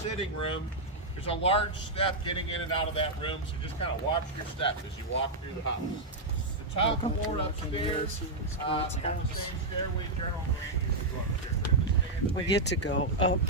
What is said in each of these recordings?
sitting room. There's a large step getting in and out of that room, so just kind of watch your step as you walk through the house. The top floor upstairs, the same stairway General Grant used to go upstairs. We get to go up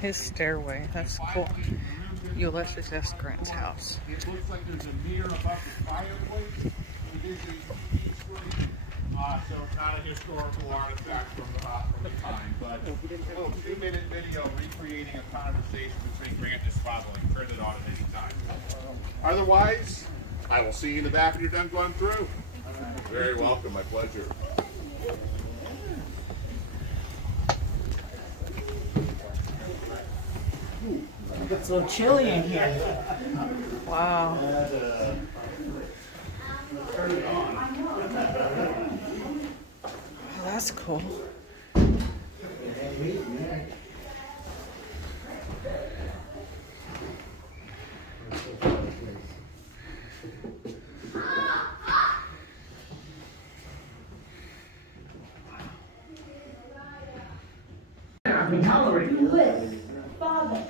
his stairway. That's cool. Ulysses S. Grant's house. It looks like there's a mirror above the fireplace. So it's not a historical artifact from the time, but a little 2-minute video recreating a conversation between Grant and his father. Turn it on at any time. Otherwise, I will see you in the back when you're done going through. Very welcome. My pleasure. It's so chilly in here. Wow. Turn it on. Oh, that's cool. Father,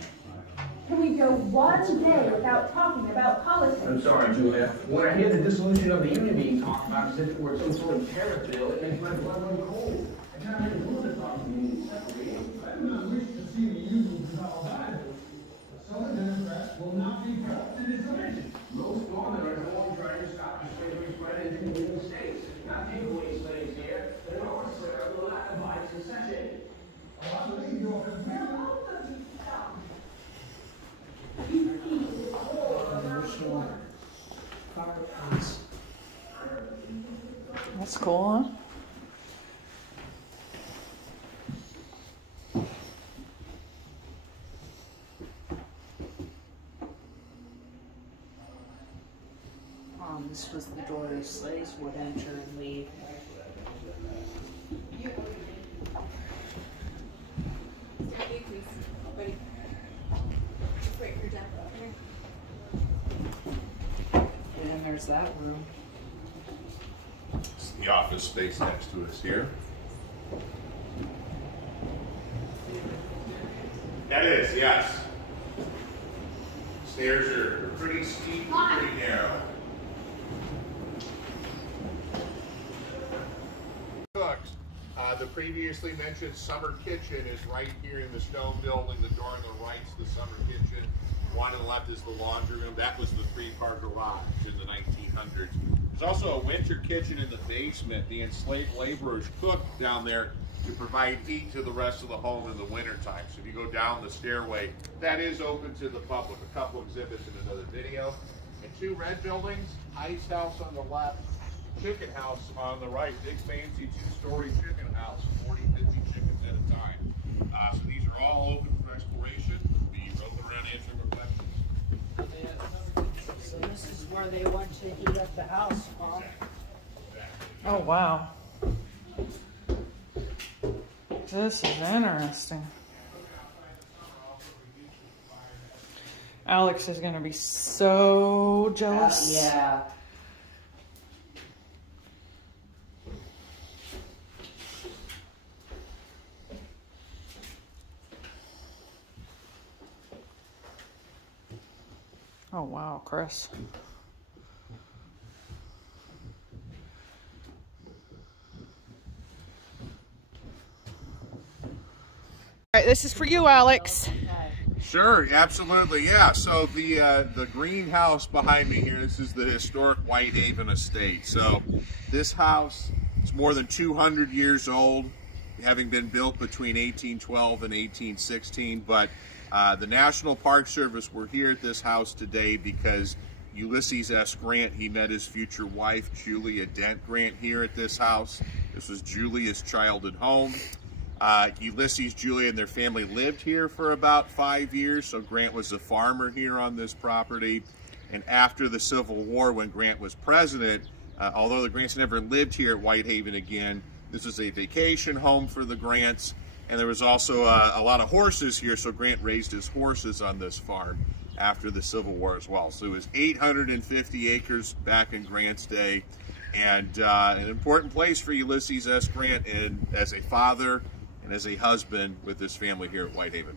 can we go one day without talking about politics? I'm sorry, Julia. When I hear the dissolution of the Union being talked about as if it were some sort of tariff bill, it makes my blood run cold. I can't make a little bit of the Union separating. I do not wish to see the Union dissolved either. The Southern Democrats will not be brought to dissolution. Most Northerners are only trying to stop the slavery spread into the Union States. Not take away slaves here, but in order to serve the lack of vice secession. Oh, I believe you're convinced. That's cool, huh? This was the door the slaves would enter and leave. And there's that room. It's the office space next to us here. That is, yes. Stairs are pretty steep and pretty narrow. The previously mentioned summer kitchen is right here in the stone building. The door on the right is the summer kitchen. One on the left is the laundry room. That was the 3-car garage in the 1900s. There's also a winter kitchen in the basement. The enslaved laborers cooked down there to provide heat to the rest of the home in the wintertime. So if you go down the stairway, that is open to the public. A couple exhibits in another video. And 2 red buildings, ice house on the left, chicken house on the right. Big fancy 2-story chicken house, 40, 50 chickens at a time. So these are all open for exploration. Be roving around answering questions. So this is where they went to heat up the house, huh? Exactly. Oh, wow. This is interesting. Alex is going to be so jealous. Yeah. Oh, wow, Chris. All right, this is for you, Alex. Sure, absolutely, yeah. So the greenhouse behind me here, this is the historic Whitehaven estate. So this house is more than 200 years old, having been built between 1812 and 1816, but the National Park Service were here at this house today because Ulysses S. Grant, he met his future wife, Julia Dent Grant, here at this house. This was Julia's childhood home. Ulysses, Julia, and their family lived here for about 5 years, so Grant was a farmer here on this property. And after the Civil War, when Grant was president, although the Grants never lived here at Whitehaven again, this was a vacation home for the Grants. And there was also a lot of horses here, so Grant raised his horses on this farm after the Civil War as well. So it was 850 acres back in Grant's day, and an important place for Ulysses S. Grant and as a father and and as a husband with this family here at Whitehaven.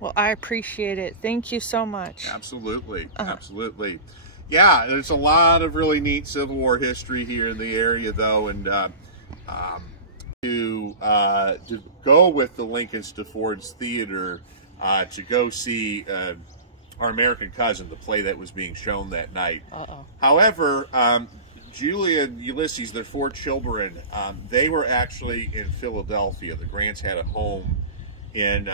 Well, I appreciate it. Thank you so much. Absolutely, absolutely. Yeah, there's a lot of really neat Civil War history here in the area, though, and to go with the Lincolns to Ford's Theater to go see Our American Cousin, the play that was being shown that night. However, Julia and Ulysses, their 4 children, they were actually in Philadelphia. The Grants had a home in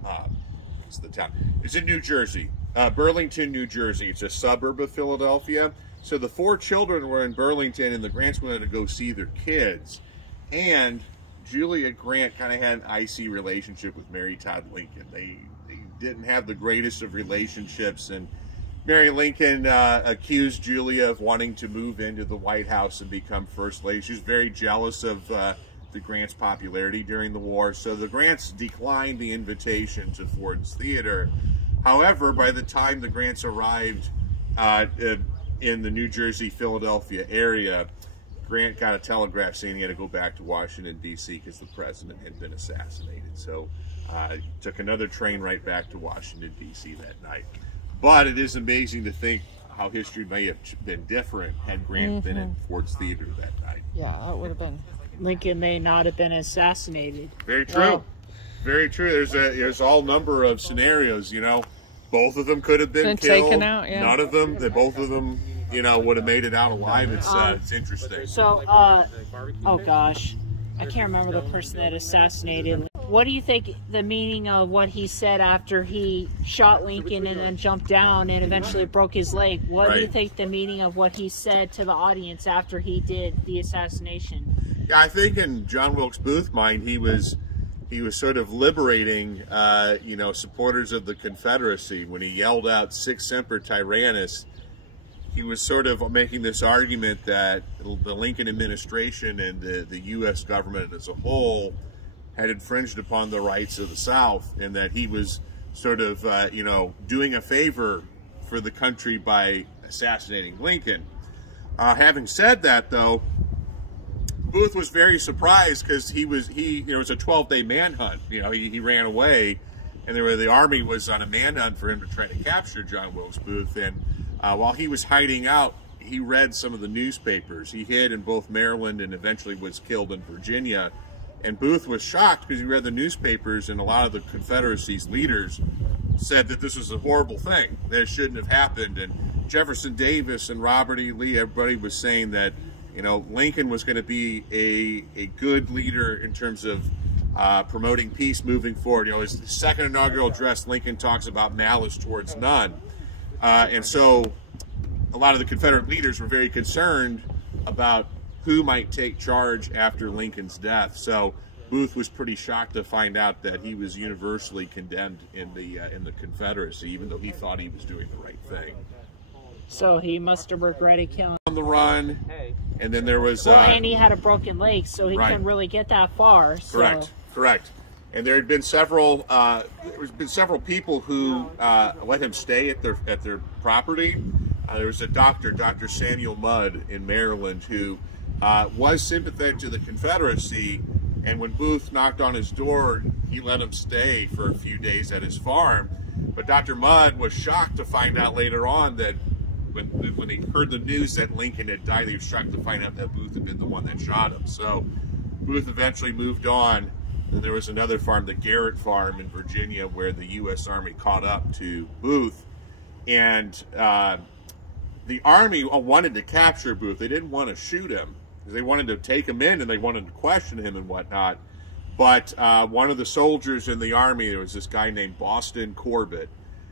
what's the town? It's in New Jersey, Burlington, New Jersey. It's a suburb of Philadelphia. So the 4 children were in Burlington, and the Grants wanted to go see their kids. And Julia Grant kind of had an icy relationship with Mary Todd Lincoln. They didn't have the greatest of relationships, and Mary Lincoln accused Julia of wanting to move into the White House and become First Lady. She was very jealous of the Grants' popularity during the war, so the Grants declined the invitation to Ford's Theater. However, by the time the Grants arrived in the New Jersey, Philadelphia area, Grant got a telegraph saying he had to go back to Washington, D.C. because the president had been assassinated. So took another train right back to Washington, D.C. that night. But it is amazing to think how history may have been different had Grant been in Ford's Theater that night. Yeah, that would have been. Lincoln may not have been assassinated. Very true. Well, very true. There's all number of scenarios, you know. Both of them could have been killed. Taken out, yeah. None of them, both of them, you know, would have made it out alive. It's interesting. So, oh gosh, I can't remember the person that assassinated. What do you think the meaning of what he said after he shot Lincoln and then jumped down and eventually broke his leg? What do you think the meaning of what he said to the audience after he did the assassination? Yeah, I think in John Wilkes Booth's mind, he was sort of liberating, you know, supporters of the Confederacy when he yelled out "Sic Semper Tyrannis." He was sort of making this argument that the Lincoln administration and the U.S. government as a whole had infringed upon the rights of the South, and that he was sort of, you know, doing a favor for the country by assassinating Lincoln. Having said that, though, Booth was very surprised because you know, it was a 12-day manhunt. You know, he ran away, and the army was on a manhunt for him to try to capture John Wilkes Booth. And while he was hiding out, he read some of the newspapers. He hid in both Maryland and eventually was killed in Virginia. And Booth was shocked because he read the newspapers, and a lot of the Confederacy's leaders said that this was a horrible thing, that it shouldn't have happened. And Jefferson Davis and Robert E. Lee, everybody was saying that, you know, Lincoln was going to be a good leader in terms of promoting peace moving forward. You know, his second inaugural address, Lincoln talks about malice towards none. And so a lot of the Confederate leaders were very concerned about who might take charge after Lincoln's death. So Booth was pretty shocked to find out that he was universally condemned in the Confederacy, even though he thought he was doing the right thing. So he must have regretted killing. On the run, and then there was. Well, and he had a broken leg, so he couldn't really get that far. So. Correct. And there had been several. There's been several people who let him stay at their property. There was a doctor, Dr. Samuel Mudd in Maryland, who was sympathetic to the Confederacy, and when Booth knocked on his door, he let him stay for a few days at his farm. But Dr. Mudd was shocked to find out later on that when he heard the news that Lincoln had died, he was shocked to find out that Booth had been the one that shot him. So Booth eventually moved on. And there was another farm, the Garrett Farm in Virginia, where the U.S. Army caught up to Booth. And the Army wanted to capture Booth. They didn't want to shoot him, because they wanted to take him in and they wanted to question him and whatnot. But one of the soldiers in the Army, there was this guy named Boston Corbett.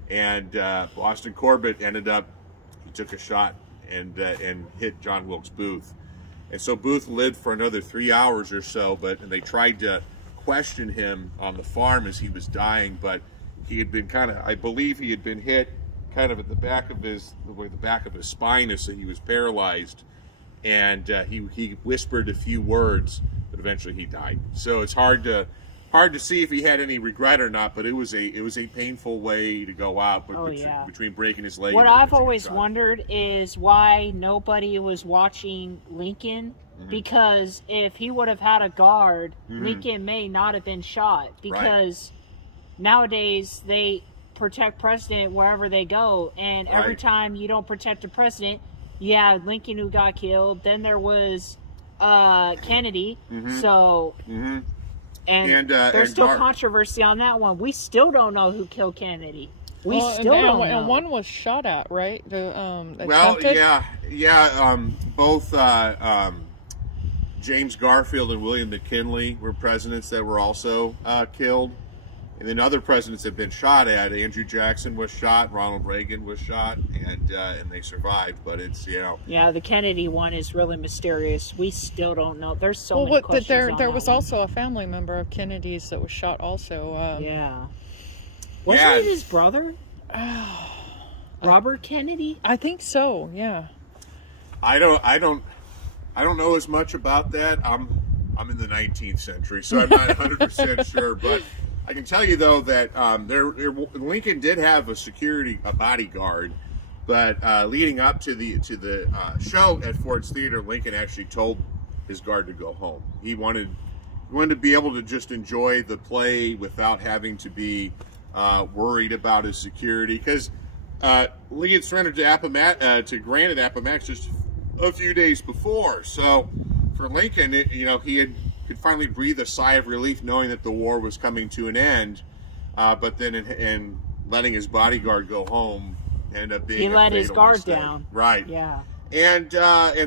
And Boston Corbett ended up, he took a shot and hit John Wilkes Booth. And so Booth lived for another 3 hours or so, and they tried to question him on the farm as he was dying, but he had been I believe he had been hit kind of at the back of his spine, so he was paralyzed, and he whispered a few words, but eventually he died. So it's hard to hard to see if he had any regret or not, but it was a painful way to go out. But between breaking his leg. What I've always wondered is why nobody was watching Lincoln, because if he would have had a guard, Lincoln may not have been shot, because nowadays they protect president wherever they go, and every time you don't protect the president, Lincoln who got killed, then there was Kennedy, so and there's still controversy on that one. We still don't know who killed Kennedy. We still don't know. And one was shot at, right? Well, both James Garfield and William McKinley were presidents that were also killed. And then other presidents have been shot at. Andrew Jackson was shot, Ronald Reagan was shot, and they survived. But it's, Yeah, the Kennedy one is really mysterious. We still don't know. There's so many questions on there was that one. also a family member of Kennedy's that was shot also. Wasn't it his brother? Robert Kennedy? I think so, yeah. I don't know as much about that. I'm in the 19th century, so I'm not 100% sure, but I can tell you though that Lincoln did have a bodyguard, but leading up to the show at Ford's Theater, Lincoln actually told his guard to go home. He wanted to be able to just enjoy the play without having to be worried about his security, because Lee had surrendered to Grant at Appomattox just a few days before. So for Lincoln, he could finally breathe a sigh of relief knowing that the war was coming to an end, but then in letting his bodyguard go home ended up being he let his guard mistake. down. Right. Yeah. And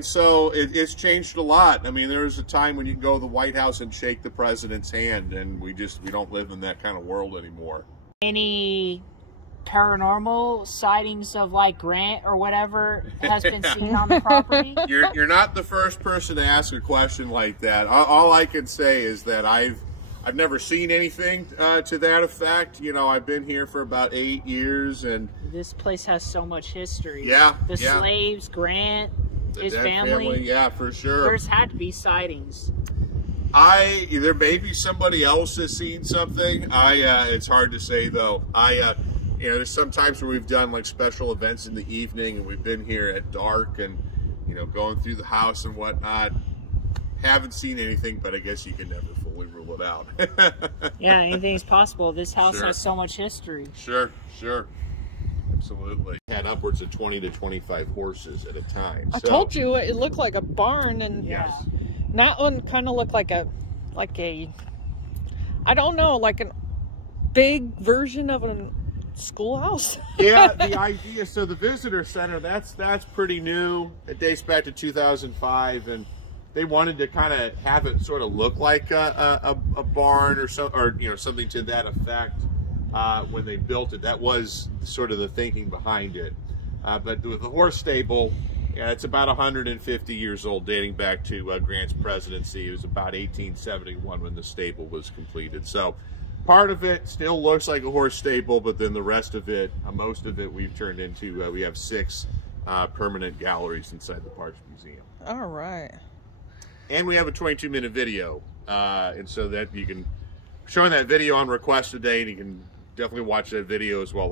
so it's changed a lot. I mean, there was a time when you could go to the White House and shake the president's hand, and we don't live in that kind of world anymore. Any paranormal sightings of like Grant or whatever has been seen on the property? You're not the first person to ask a question like that. All I can say is that I've never seen anything to that effect. I've been here for about 8 years, and this place has so much history. Yeah, the slaves, Grant, his family. Yeah, for sure. There's had to be sightings. There may be somebody else has seen something. It's hard to say though. There's some times where we've done like special events in the evening, and we've been here at dark and going through the house and whatnot. Haven't seen anything, but I guess you can never fully rule it out. Yeah, anything's possible. This house has so much history. Sure. Absolutely. Had upwards of 20 to 25 horses at a time. I told you it looked like a barn, and that one kind of looked like a I don't know, like a big version of a schoolhouse. Yeah, the idea. So the visitor center, that's pretty new. It dates back to 2005, and they wanted to kind of have it sort of look like a barn or something to that effect when they built it. That was sort of the thinking behind it. But with the horse stable, it's about 150 years old, dating back to Grant's presidency. It was about 1871 when the stable was completed. So part of it still looks like a horse stable, but then the rest of it, most of it, we've turned into, we have 6 permanent galleries inside the Parks Museum. All right. And we have a 22-minute video, and so that you can, showing that video on request today, and you can definitely watch that video as well.